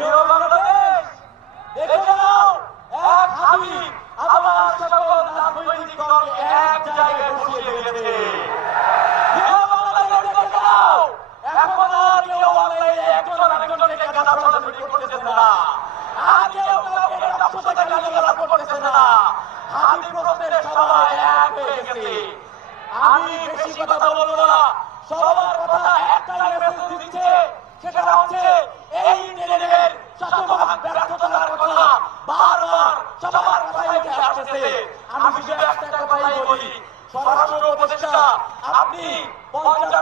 প্রিয় বাংলাদেশ, দেখে নাও এক হাবিব আমার সকল রাজনৈতিক দলকে এক জায়গায় বসিয়ে দিয়েছে। প্রিয় বাংলাদেশ, দেখে নাও এখন আর কেউ অনলাইনে একজন আরেকজনকে গালা ছড়াছড়ি করতেছে না, আর কেউ কাউকে নকশা থেকে গালিগালাজ করতেছে না। হাবিব প্রশ্নের সবাই এক হয়ে গেছে। আমি বেশি কথা বলবো না, সবার কথা একটাই মেসেজ দিচ্ছে, সেটা হচ্ছে এই ইন্টারনেটের শতভাগ ব্যর্থতার কথা বারবার সবার কথাই উঠে আসতেছে। আমি শুধু একটা কথাই বলি, স্বরাষ্ট্র উপদেষ্টা আপনি 50